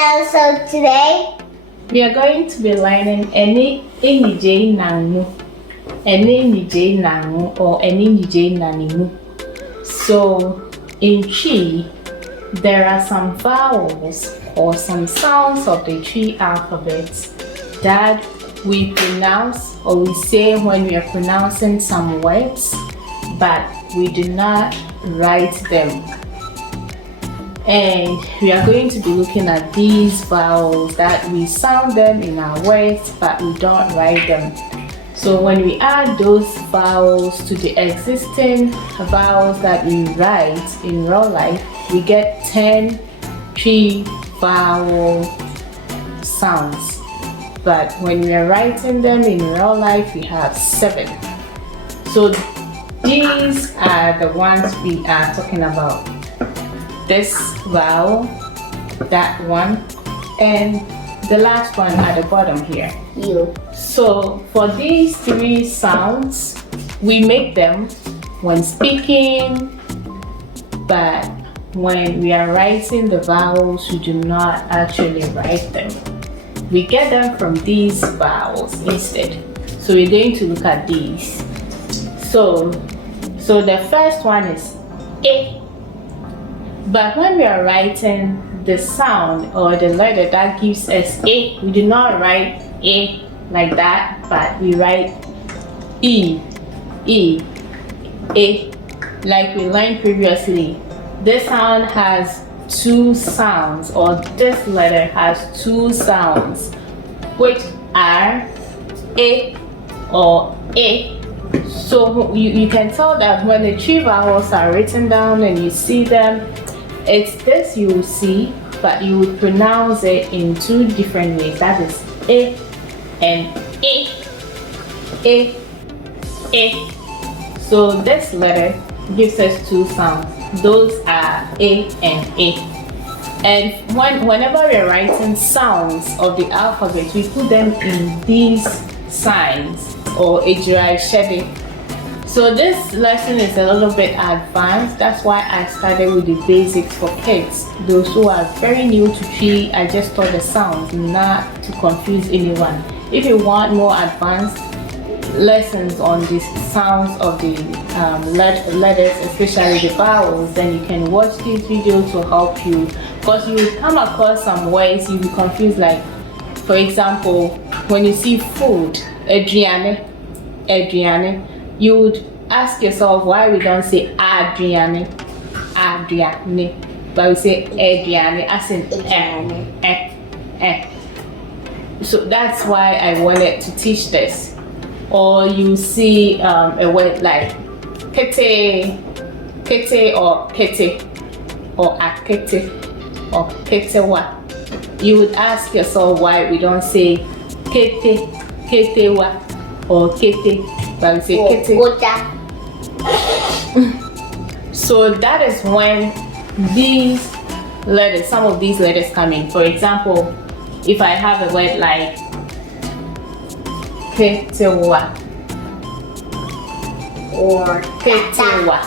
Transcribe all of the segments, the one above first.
So today we are going to be learning any J nangu, any J nangu, or any J nanimu. So in Chi, there are some vowels or some sounds of the Chi alphabet that we pronounce or we say when we are pronouncing some words, but we do not write them. And we are going to be looking at these vowels that we sound them in our words, but we don't write them. So when we add those vowels to the existing vowels that we write in real life, we get 10 Chi vowel sounds. But when we are writing them in real life, we have 7. So these are the ones we are talking about. This vowel, that one, and the last one at the bottom here. You. So for these 3 sounds, we make them when speaking, but when we are writing the vowels, we do not actually write them. We get them from these vowels instead. So we're going to look at these. So the first one is A. But when we are writing the sound or the letter that gives us A, we do not write A like that, but we write E, E, A, like we learned previously. This sound has 2 sounds, or this letter has 2 sounds, which are A or A. So you can tell that when the 3 vowels are written down and you see them, it's this you will see, but you will pronounce it in 2 different ways. That is A and A, A, A. So this letter gives us 2 sounds. Those are A and A. And whenever we're writing sounds of the alphabet, we put them in these signs or ejira shede. So this lesson is a little bit advanced. That's why I started with the basics for kids. Those who are very new to Chi, I just taught the sounds, not to confuse anyone. If you want more advanced lessons on the sounds of the letters, especially the vowels, then you can watch this video to help you. Because you will come across some words you'll be confused, like for example, when you see food, Adriane, you would ask yourself why we don't say Adriane, but we say Adriane as in So that's why I wanted to teach this. Or you see a word like kete or kete or akete or ketewa. You would ask yourself why we don't say ketewa or kete, but we say kete. So that is when these letters, some of these letters come in. For example, if I have a word like ketewa or ketewa,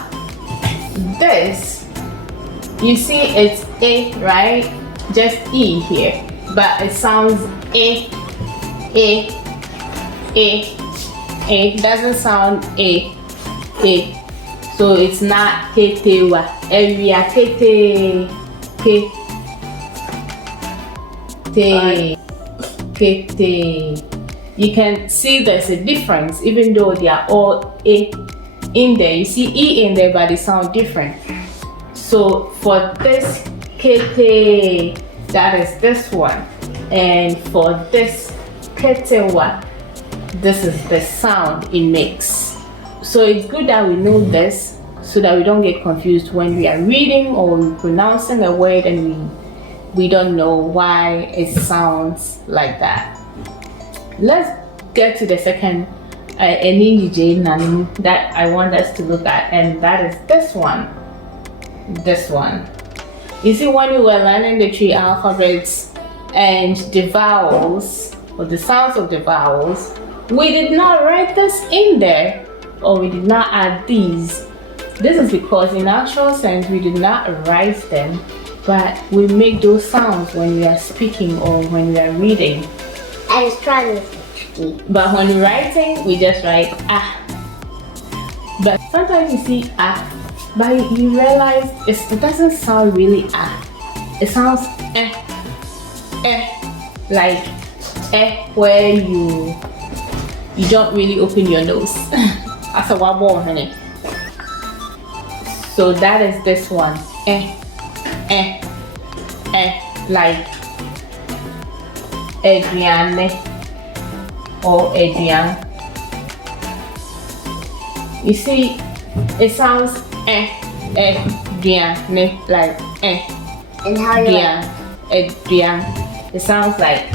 this, you see it's A, right? Just E here, but it sounds A. It doesn't sound A. So it's not ketewa. Area kete. You can see there's a difference, even though they are all A in there. You see E in there, but they sound different. So for this kete, that is this one, and for this ketewa, this is the sound it makes. So it's good that we know this so that we don't get confused when we are reading or pronouncing a word and we don't know why it sounds like that. Let's get to the second name that I want us to look at, and that is this one. This one. You see, when we were learning the 3 alphabets and the vowels, or the sounds of the vowels, we did not write this in there, or we did not add these. This is because in actual sense we did not write them, but we make those sounds when we are speaking or when we are reading. I was trying to tricky. But when we're writing, we just write ah. But sometimes you see ah, but you realize it doesn't sound really ah. It sounds like where you don't really open your nose. As a wobble, honey. So that is this one. Like Adriane or Adrian. You see, it sounds Adriane, like And how you like? Adrian. It sounds like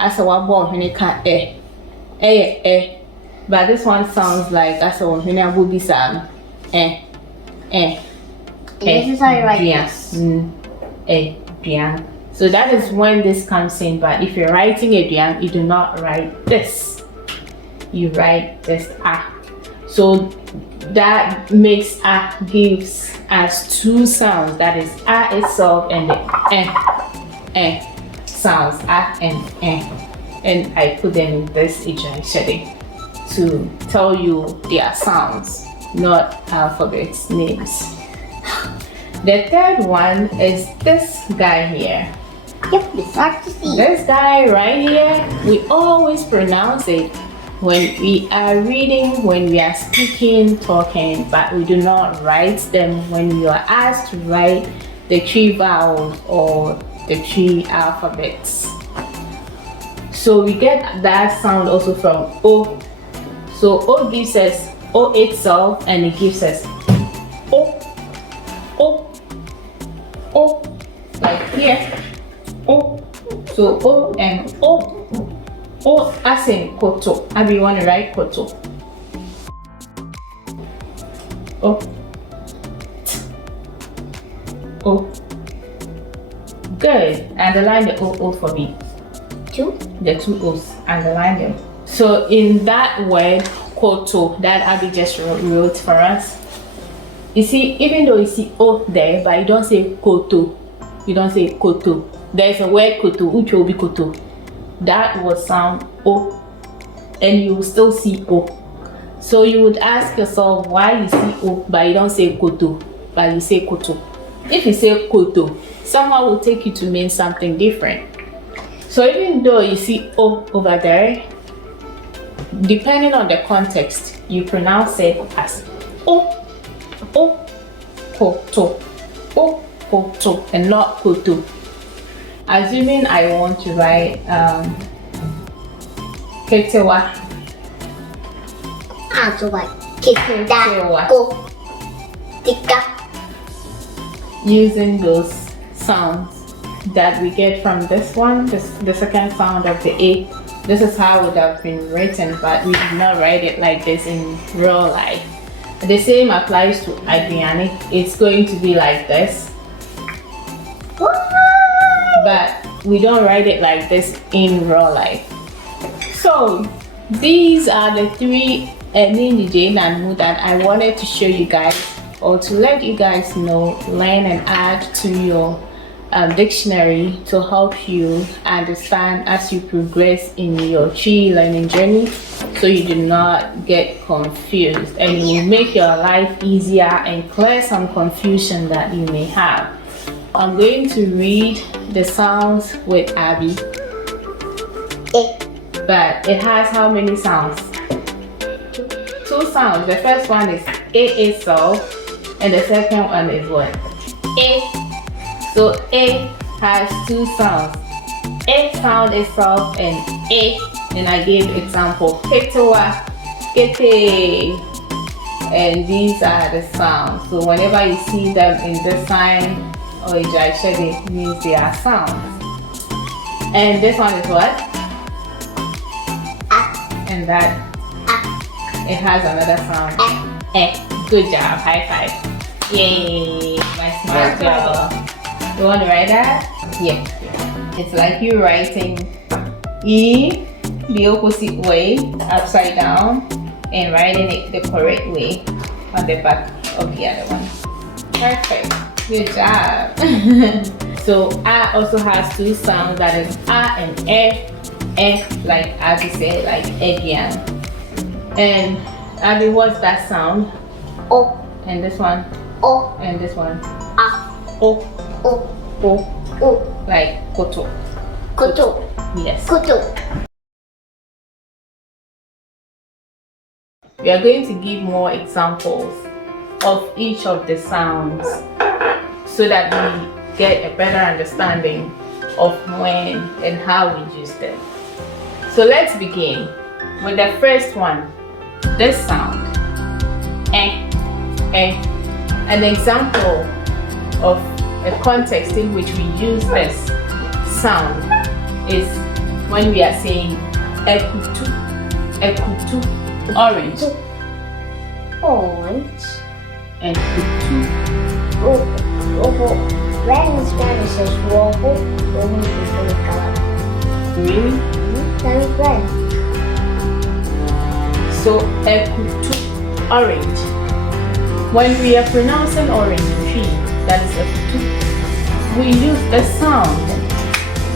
as a wobble, honey, can't but this one sounds like as a honey, I would be some This is how you write this. So that is when this comes in. But if you're writing Adrian, you do not write this. You write this ah. So that makes ah gives us two sounds. That is ah itself and the sounds ah and I put them in this eject to tell you their sounds, not alphabets names. The third one is this guy here. Yep, it's hard to see. This guy right here, we always pronounce it when we are reading, when we are speaking, talking, but we do not write them when you are asked to write the 3 vowels or the 3 alphabets. So we get that sound also from O. So O gives us O itself and it gives us O, like here, O. So O and O. O as in koto. Abby, you want to write koto? O. O. Good. Underline the O for me. The 2 O's. Underline them. So in that word, koto, that Abby just wrote for us. You see, even though you see O there, but you don't say koto. You don't say koto. There's a word koto, which will be koto. That will sound O, and you will still see O. So you would ask yourself why you see O, but you don't say koto, but you say koto. If you say koto, someone will take you to mean something different. So even though you see O over there, depending on the context, you pronounce it as O, koto, O, koto, and not koto. Assuming I want to write ketewa. So like ketewa, go, tika. Using those sounds that we get from this one, the second sound of the A. This is how it would have been written, but we did not write it like this in real life. The same applies to Adriani. It's going to be like this. But we don't write it like this in real life. So these are the 3 that I wanted to show you guys, or to let you guys know, learn and add to your dictionary to help you understand as you progress in your Chi learning journey, so you do not get confused, and it will make your life easier and clear some confusion that you may have. I'm going to read the sounds with Abby. But it has how many sounds? 2 sounds. The first one is A itself, and the second one is what? A. So A has 2 sounds. A sound itself and A. And I gave example ketewa, kete. And these are the sounds. So whenever you see them in this sign or ejaction, it means they are sounds. And this one is what? And that it has another sound. Good job. High five. Yay, my smart girl. You want to write that? Yeah. It's like you writing E the opposite way, upside down, and writing it the correct way on the back of the other one. Perfect. Good job. So A also has two sounds, that is A and E, like as you say, like again. And Abby, what's that sound? O. And this one? O. And this one? A. O. O. O. O. Like koto. Koto. Yes. Koto. We are going to give more examples of each of the sounds so that we get a better understanding of when and how we use them. So let's begin with the first one, this sound, eh. An example of a context in which we use this sound is when we are saying ekutu, orange, Orange. and kutu. Rojo. Red in Spanish is rojo. Rojo is the color. Really? That is red. So ekutu, orange. When we are pronouncing orange tree, that is ekutu, we use the sound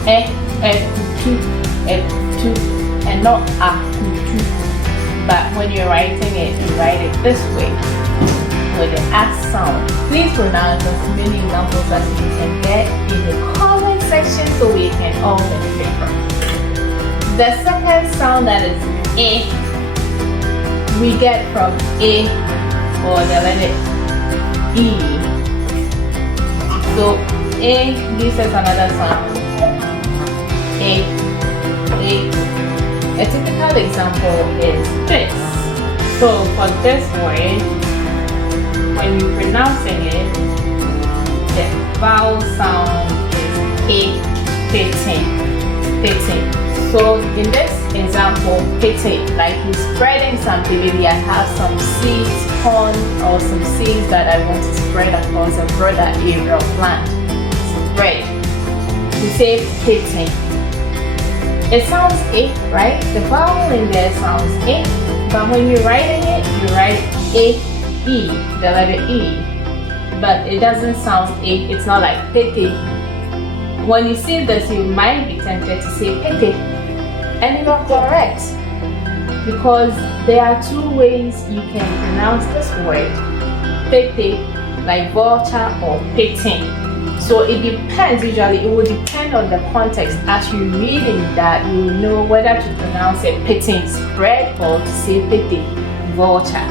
ekutu, and not akutu. But when you're writing it, you write it this way with the S sound. Please pronounce as many examples as you can get in the comment section so we can all benefit from it. The second sound, that is E, we get from A or the letter E. So A gives us another sound. A. A typical example is this. So for this word, when you're pronouncing it, the vowel sound is pitting. So in this example, pitting, like he's spreading something, maybe I have some seeds, corn, or some seeds that I want to spread across a broader area of land. Spread. We say pitting. It sounds A, right? The vowel in there sounds A, but when you're writing it, you write A, E, the letter E. But it doesn't sound A, it's not like pity. When you see this, you might be tempted to say pity, and you're not correct. Because there are two ways you can pronounce this word, pity, like vulture or pitting. So it depends, usually it will depend on the context. As you're reading that, you will know whether to pronounce it pitting, spread, or to say pity, vulture.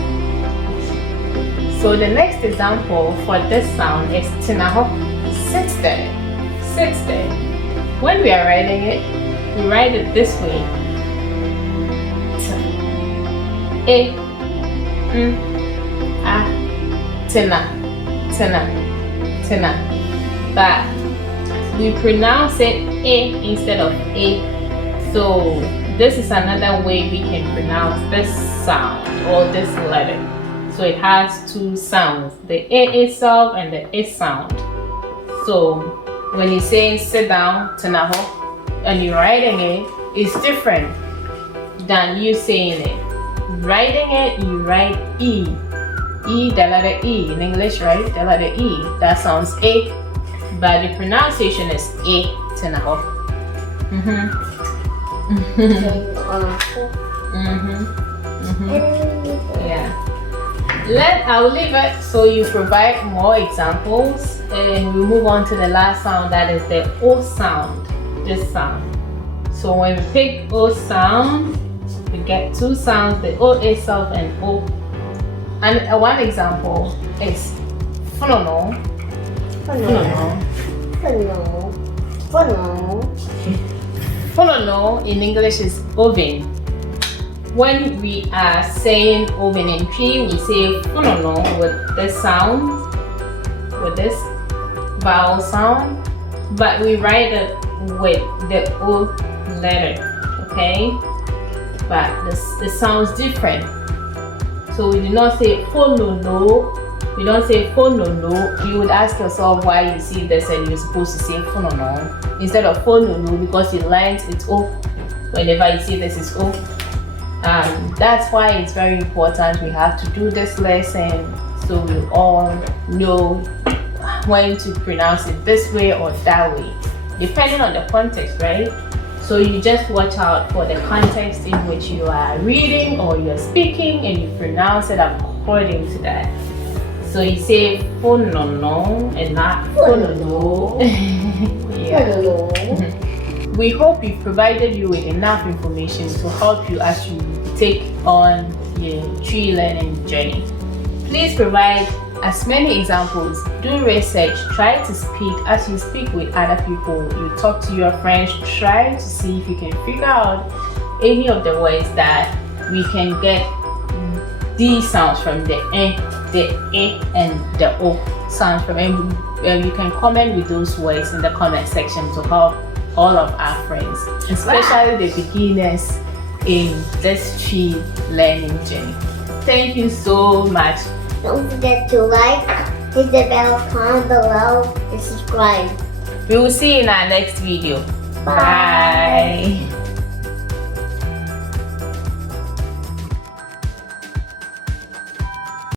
So the next example for this sound is tinaho, sits there. When we are writing it, we write it this way. Tina. But we pronounce it A instead of A. So this is another way we can pronounce this sound or this letter. So it has two sounds, the A itself and the A sound. So when you're saying sit down, tinaho, and you're writing it, it's different than you saying it. Writing it, you write E. E, the letter E in English, right? The letter E. That sounds A, but the pronunciation is A, tinaho. Yeah. I'll leave it so you provide more examples, and we move on to the last sound, that is the O sound, this sound. So when we pick O sound, we get two sounds, the O itself and O. And one example is phonono. Phonono in English is oven. When we are saying oven in P, we say phonono with this sound, with this vowel sound, but we write it with the O letter, okay? But the sounds different. So we do not say phonono, we don't say phonono. You would ask yourself why you see this and you're supposed to say phonono instead of phonono, because you learned it's O. Whenever you see this, it's O. That's why it's very important we have to do this lesson so we all know when to pronounce it this way or that way, depending on the context, right? So you just watch out for the context in which you are reading or you're speaking, and you pronounce it according to that. So you say phonono and not phonono. Yeah. We hope we've provided you with enough information to help you as you take on your tree learning journey. Please provide as many examples, do research, try to speak as you speak with other people. You talk to your friends, try to see if you can figure out any of the words that we can get these sounds from, the and the o sounds from, and you can comment with those words in the comment section to help all of our friends, especially the beginners in this tree learning journey. Thank you so much. Don't forget to like, hit the bell, comment below, and subscribe. We will see you in our next video. Bye. Bye.